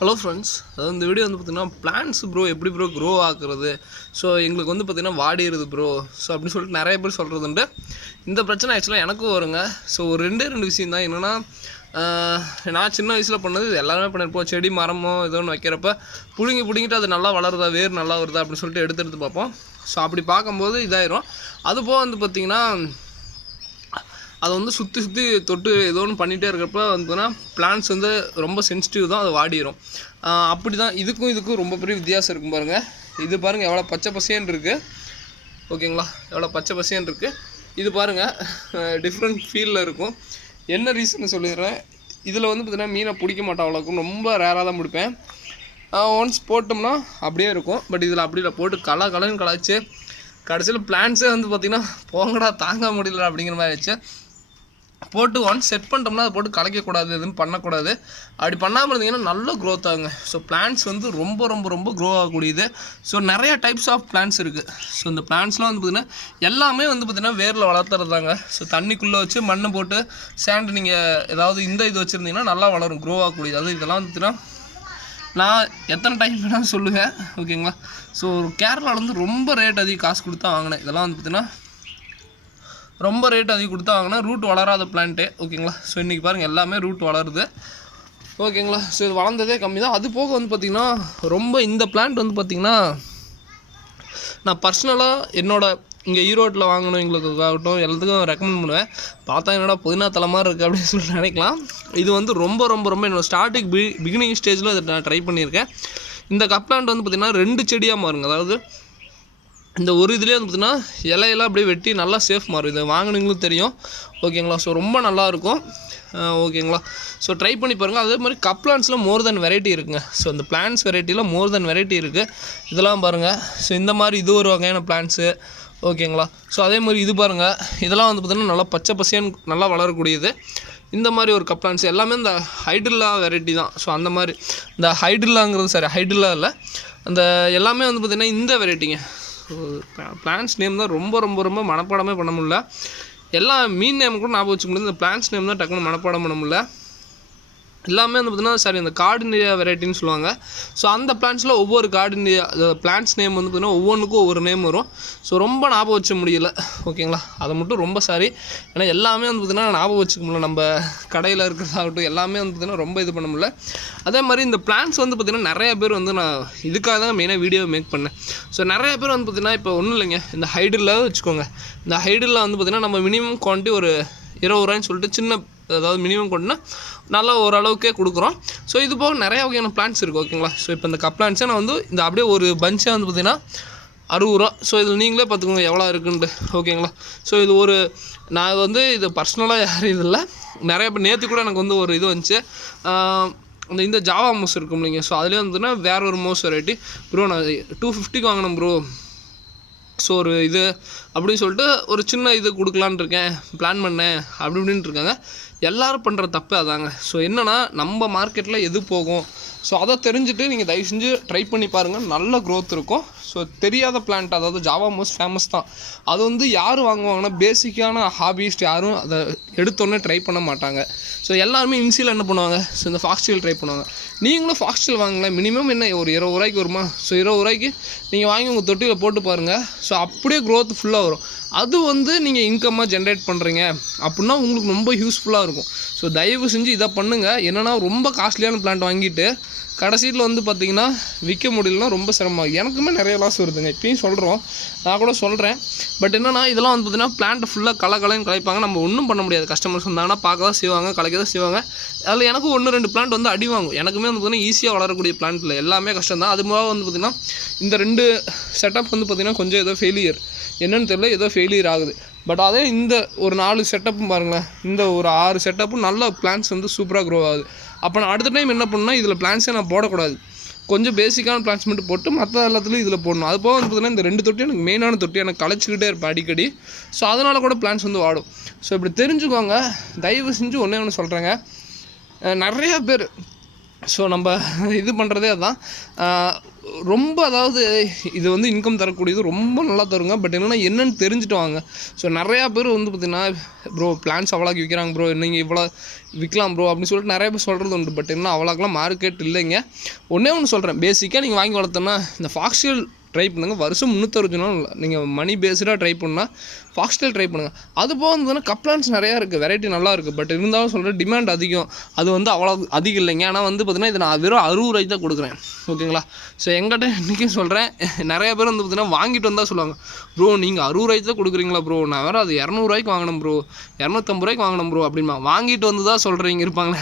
Hello friends, அதாவது இந்த video வந்து பார்த்திங்கன்னா பிளான்ஸ் ப்ரோ எப்படி ப்ரோ க்ரோ ஆக்குறது. ஸோ எங்களுக்கு வந்து பார்த்திங்கன்னா வாடிடுது ப்ரோ. ஸோ அப்படின்னு சொல்லிட்டு நிறைய பேர் சொல்கிறதுண்டு. இந்த பிரச்சனை ஆக்சுவலாக எனக்கும் வருங்க. ஸோ ஒரு ரெண்டு விஷயம் தான். என்னென்னா, நான் சின்ன வயசில் பண்ணது இது எல்லாருமே பண்ணியிருப்போம். செடி மரமோ ஏதோ ஒன்று வைக்கிறப்ப பிடுங்கிட்டு அது நல்லா வளருதா, வேர் நல்லா வருதா அப்படின்னு சொல்லிட்டு எடுத்து பார்ப்போம். ஸோ அப்படி பார்க்கும்போது இதாயிரும். அதுபோக வந்து பார்த்திங்கன்னா அதை வந்து சுற்றி தொட்டு ஏதோ ஒன்று பண்ணிகிட்டே இருக்கிறப்ப வந்துன்னா பிளான்ஸ் வந்து ரொம்ப சென்சிட்டிவ் தான், அது வாடிடும். அப்படி தான் இதுக்கும் ரொம்ப பெரிய வித்தியாசம் இருக்கும் பாருங்கள். இது பாருங்கள் எவ்வளோ பச்சை பசேன்னு இருக்குது. ஓகேங்களா, எவ்வளோ பச்சை பசேன்னு இருக்குது. இது பாருங்கள் டிஃப்ரெண்ட் ஃபீலில் இருக்கும். என்ன ரீசன் சொல்லிடுறேன். இதில் வந்து பார்த்திங்கன்னா மீனை பிடிக்க மாட்டேன், அவ்வளோக்கும் ரொம்ப ரேராக தான் பிடிப்பேன். ஒன்ஸ் போட்டோம்னா அப்படியே இருக்கும். பட் இதில் அப்படி இல்லை, போட்டு கலன்னு கலாய்ச்சி கடைசியில் பிளான்ஸே வந்து பார்த்திங்கன்னா போங்கடா தாங்க முடியல அப்படிங்கிற மாதிரி ஆச்சு. போட்டு ஒன்ஸ் செட் பண்ணிட்டோம்னா அதை போட்டு கலைக்கக்கூடாது, எதுவும் பண்ணக்கூடாது. அப்படி பண்ணாமல் இருந்தீங்கன்னா நல்ல க்ரோத் ஆகுங்க. ஸோ பிளான்ஸ் வந்து ரொம்ப க்ரோ ஆகக்கூடியது. ஸோ நிறைய டைப்ஸ் ஆஃப் பிளான்ஸ் இருக்குது. ஸோ இந்த பிளான்ஸ்லாம் வந்து பார்த்திங்கன்னா எல்லாமே வந்து பார்த்திங்கன்னா வேரில் வளர்த்துறதாங்க. ஸோ தண்ணிக்குள்ளே வச்சு மண் போட்டு சேண்டு நீங்கள் ஏதாவது இது வச்சுருந்தீங்கன்னா நல்லா வளரும், க்ரோ ஆகக்கூடியது. அது இதெல்லாம் வந்து பார்த்திங்கன்னா நான் எத்தனை டைம் வேணாலும் சொல்லுவேன். ஓகேங்களா. ஸோ கேரளாவில் வந்து ரொம்ப ரேட் அதிகம் காசு கொடுத்தா வாங்கினேன். இதெல்லாம் வந்து பார்த்திங்கன்னா ரொம்ப ரேட் அதிகம் கொடுத்தா வாங்கினா ரூட் வளராத பிளான்ட்டு. ஓகேங்களா. ஸோ இன்றைக்கி பாருங்கள் எல்லாமே ரூட் வளருது. ஓகேங்களா. ஸோ இது வளர்ந்ததே கம்மி தான். அது போக வந்து பார்த்திங்கன்னா ரொம்ப இந்த பிளான்ட் வந்து பார்த்திங்கன்னா நான் பர்சனலாக என்னோடய இங்கே ஈரோட்டில் வாங்கணும் எங்களுக்காகட்டும் எல்லாத்துக்கும் ரெக்கமெண்ட் பண்ணுவேன். பார்த்தா என்னோட புதினா தலைமாக இருக்குது அப்படின்னு சொல்லிட்டு நினைக்கலாம். இது வந்து ரொம்ப என்னோடய ஸ்டார்டிங் பிகினிங் ஸ்டேஜில் இதை நான் ட்ரை பண்ணியிருக்கேன். இந்த கப் பிளான்ட் வந்து பார்த்திங்கன்னா 2 செடியாக மாறுங்க. அதாவது இந்த ஒரு இதுலேயே வந்து பார்த்திங்கன்னா இலையெல்லாம் அப்படியே வெட்டி நல்லா சேஃப் மாறும். இதை வாங்கினீங்களும் தெரியும். ஓகேங்களா. ஸோ ரொம்ப நல்லாயிருக்கும். ஓகேங்களா. ஸோ ட்ரை பண்ணி பாருங்கள். அதே மாதிரி கப் பிளான்ஸில் மோர் தென் வெரைட்டி இருக்குங்க. ஸோ இந்த பிளான்ஸ் வெரைட்டியில் மோர் தென் வெரைட்டி இருக்குது. இதெல்லாம் பாருங்கள். ஸோ இந்த மாதிரி இது ஒரு வகையான பிளான்ஸு. ஓகேங்களா. ஸோ அதே மாதிரி இது பாருங்கள். இதெல்லாம் வந்து பார்த்திங்கன்னா நல்லா பச்சை பசேன்னு நல்லா வளரக்கூடியது. இந்த மாதிரி ஒரு கப் பிளான்ஸ் எல்லாமே இந்த ஹைட்ரில்லா வெரைட்டி தான். ஸோ அந்த மாதிரி இந்த ஹைட்ரில்லா இல்லை, அந்த எல்லாமே வந்து பார்த்திங்கன்னா இந்த வெரைட்டிங்க. ஸோ பிளான்ஸ் நேம் தான் ரொம்ப மனப்பாடமே பண்ண முடியல. எல்லா மீன் நேம் கூட ஞாபகம் வச்சுக்க முடியாது. இந்த பிளான்ஸ் நேம் தான் டக்குன்னு மனப்பாடம் பண்ண முடியல. எல்லாமே வந்து பார்த்திங்கன்னா இந்த கார்டினியா வெரைட்டின்னு சொல்லுவாங்க. ஸோ அந்த பிளான்ஸில் ஒவ்வொரு கார்டினியா பிளான்ஸ் நேம் வந்து பார்த்திங்கன்னா ஒவ்வொன்றுக்கும் ஒவ்வொரு நேம் வரும். ஸோ ரொம்ப ஞாபகம் வச்ச முடியல. ஓகேங்களா. அதை மட்டும் ரொம்ப சாரி. ஏன்னா எல்லாமே வந்து பார்த்திங்கன்னா ஞாபகம் வச்சுக்க முடியல. நம்ம கடையில் இருக்கிறதாகட்டும் எல்லாமே வந்து பார்த்திங்கன்னா ரொம்ப இது பண்ண முடியல. அதே மாதிரி இந்த பிளான்ஸ் வந்து பார்த்திங்கன்னா நிறைய பேர் வந்து நான் இதுக்காக தான் மெயினாக வீடியோ மேக் பண்ணேன். ஸோ நிறைய பேர் வந்து பார்த்திங்கன்னா இப்போ ஒன்றும் இல்லைங்க, இந்த ஹைட்ரில்லா வச்சுக்கோங்க. இந்த ஹைட்ரில்லா வந்து பார்த்திங்கன்னா நம்ம மினிமம் குவான்டிட்டி ஒரு 20 ரூபாய்ன்னு சொல்லிட்டு சின்ன, அதாவது மினிமம் கொண்டுனா நல்லா ஓரளவுக்கே கொடுக்குறோம். ஸோ இது போக நிறைய வகையான பிளான்ட்ஸ் இருக்குது. ஓகேங்களா. ஸோ இப்போ இந்த கப் பிளான்ட்ஸை நான் வந்து இந்த அப்படியே ஒரு பஞ்சே வந்து பார்த்திங்கன்னா 60 ரூபா. ஸோ இதில் நீங்களே பார்த்துக்கோங்க எவ்வளோ இருக்குன்ட்டு. ஓகேங்களா. ஸோ இது ஒரு நான் வந்து இது பர்சனலாக யாரும் இது இல்லை, நிறைய பேர் நேற்று கூட எனக்கு வந்து ஒரு இது வந்துச்சு. இந்த ஜாவா மோஸ் இருக்கும் இல்லைங்க. ஸோ அதுலேயே வந்துன்னா வேற ஒரு மோஸ் வெரைட்டி ப்ரோ நான் 250க்கு வாங்கினேன் ப்ரோ. ஸோ ஒரு இது அப்படின்னு சொல்லிட்டு ஒரு சின்ன இது கொடுக்கலான்னு இருக்கேன், பிளான் பண்ணேன் இப்படின்ட்டு இருக்காங்க. எல்லோரும் பண்ணுற தப்பு அதாங்க. ஸோ என்னென்னா நம்ம மார்க்கெட்டில் எது போகும், ஸோ அதை தெரிஞ்சுட்டு நீங்கள் தயவு செஞ்சு ட்ரை பண்ணி பாருங்கள். நல்ல க்ரோத் இருக்கும். ஸோ தெரியாத பிளான்ட், அதாவது ஜாவா மோஸ் ஃபேமஸ் தான். அது வந்து யார் வாங்குவாங்கன்னா பேசிக்கான ஹாபிஸ்ட் யாரும் அதை எடுத்தோடனே ட்ரை பண்ண மாட்டாங்க. ஸோ எல்லாருமே இன்சியில் என்ன பண்ணுவாங்க, ஸோ இந்த ஃபாக்ஸ்டெயில் ட்ரை பண்ணுவாங்க. நீங்களும் ஃபாக்ஸ்டெயில் வாங்கலாம். மினிமம் என்ன ஒரு 20 ரூபாய்க்கு வருமா. ஸோ 20 ரூபாய்க்கு நீங்கள் வாங்கி உங்கள் தொட்டியில் போட்டு பாருங்கள். ஸோ அப்படியே க்ரோத் ஃபுல்லாக வரும். அது வந்து நீங்கள் இன்கம்மாக ஜென்ரேட் பண்ணுறீங்க அப்படின்னா உங்களுக்கு ரொம்ப யூஸ்ஃபுல்லாக இருக்கும். ஸோ தயவு செஞ்சு இதை பண்ணுங்கள். என்னென்னா ரொம்ப காஸ்ட்லியான பிளான்ட் வாங்கிட்டு கடைசியில் வந்து பார்த்திங்கன்னா விற்க முடியலன்னா ரொம்ப சிரமம். எனக்குமே நிறைய லாஸ் வருதுங்க. இப்பயும் சொல்கிறோம், நான் கூட சொல்கிறேன். பட் என்னென்னா இதெல்லாம் வந்து பார்த்திங்கன்னா பிளான்ட்டு ஃபுல்லாக கலைன்னு கலைப்பாங்க. நம்ம ஒன்றும் பண்ண முடியாது. கஸ்டமர்ஸ் வந்தாங்கன்னா பார்க்க தான் செய்வாங்க, கலைக்க தான் செய்வாங்க. அதில் எனக்கும் 1-2 பிளான்ட் வந்து அடி வாங்கும். எனக்குமே வந்து பார்த்திங்கன்னா ஈஸியாக வளரக்கூடிய பிளான்ட்டில் எல்லாமே கஷ்டம் தான். அது மூலம் வந்து பார்த்திங்கன்னா இந்த 2 செட்டப் வந்து பார்த்திங்கன்னா கொஞ்சம் ஏதோ ஃபெயிலியர் என்னென்னு தெரியல, ஏதோ ஃபெயிலியர் ஆகுது. பட் அதே இந்த ஒரு 4 செட்டப்பும் பாருங்களேன், இந்த ஒரு 6 செட்டப்பும் நல்ல பிளான்ஸ் வந்து சூப்பராக க்ரோ ஆகுது. அப்போ நான் அடுத்த டைம் என்ன பண்ணணும்னா இதில் பிளான்ஸே நான் போடக்கூடாது, கொஞ்சம் பேசிக்கான பிளான்ஸ் மட்டும் போட்டு மற்ற எல்லாத்துலேயும் இதில் போடணும். அது போக வந்து பார்த்திங்கன்னா இந்த 2 தொட்டி எனக்கு மெயினான தொட்டி, எனக்கு கலைச்சிக்கிட்டே இருப்பேன் அடிக்கடி. ஸோ அதனால் கூட பிளான்ஸ் வந்து வாடும். ஸோ இப்படி தெரிஞ்சுக்கோங்க. தயவு செஞ்சு ஒன்று சொல்கிறேங்க, நிறையா பேர் ஸோ நம்ம இது பண்ணுறதே அதுதான். ரொம்ப அதாவது இது வந்து இன்கம் தரக்கூடியது ரொம்ப நல்லா தருங்க. பட் என்னென்னு தெரிஞ்சுட்டு வாங்க. ஸோ நிறையா பேர் வந்து பார்த்திங்கன்னா ப்ரோ பிளான்ஸ் அவ்வளோக்கு விற்கிறாங்க ப்ரோ, நீங்கள் இவ்வளோ விற்கலாம் ப்ரோ அப்படின்னு சொல்லிட்டு நிறைய பேர் சொல்கிறது உண்டு. பட் அவ்வளோக்கெல்லாம் மார்க்கெட் இல்லைங்க. ஒன்றே ஒன்று சொல்கிறேன், பேசிக்காக நீங்கள் வாங்கி வளர்த்தோன்னா இந்த ஃபாக்ஸ்டெயில் ட்ரை பண்ணுங்கள். வருஷம் 360 நாள் நீங்கள் மணி பேஸ்டாக ட்ரை பண்ணால் ஃபாக்ஸ்டெயில் ட்ரை பண்ணுங்கள். அது போக வந்து கப்ளான்ஸ் நிறையா இருக்குது, வெரைட்டி நல்லா இருக்குது. பட் இருந்தாலும் சொல்கிறேன் டிமாண்ட் அதிகம், அது வந்து அவ்வளோ அதிகம் இல்லைங்க. ஆனால் வந்து பார்த்திங்கன்னா இது நான் வெறும் 60 ரூபாய்க்கு தான் கொடுக்குறேன், ஓகேங்களா. ஸோ எங்கிட்ட இன்றைக்கும் சொல்கிறேன், நிறைய பேர் வந்து பார்த்திங்கன்னா வாங்கிட்டு வந்தால் சொல்லுவாங்க, ப்ரோ நீங்கள் 60 ரூபாய்க்கு தான் கொடுக்குறீங்களா ப்ரோ, நான் வேறு அது 200 ரூபாய்க்கு வாங்கினேன் ப்ரோ, 250 ரூபாய்க்கு வாங்கினேன் ப்ரோ அப்படிமா வாங்கிட்டு வந்து தான் சொல்கிறீங்க இருப்பாங்களே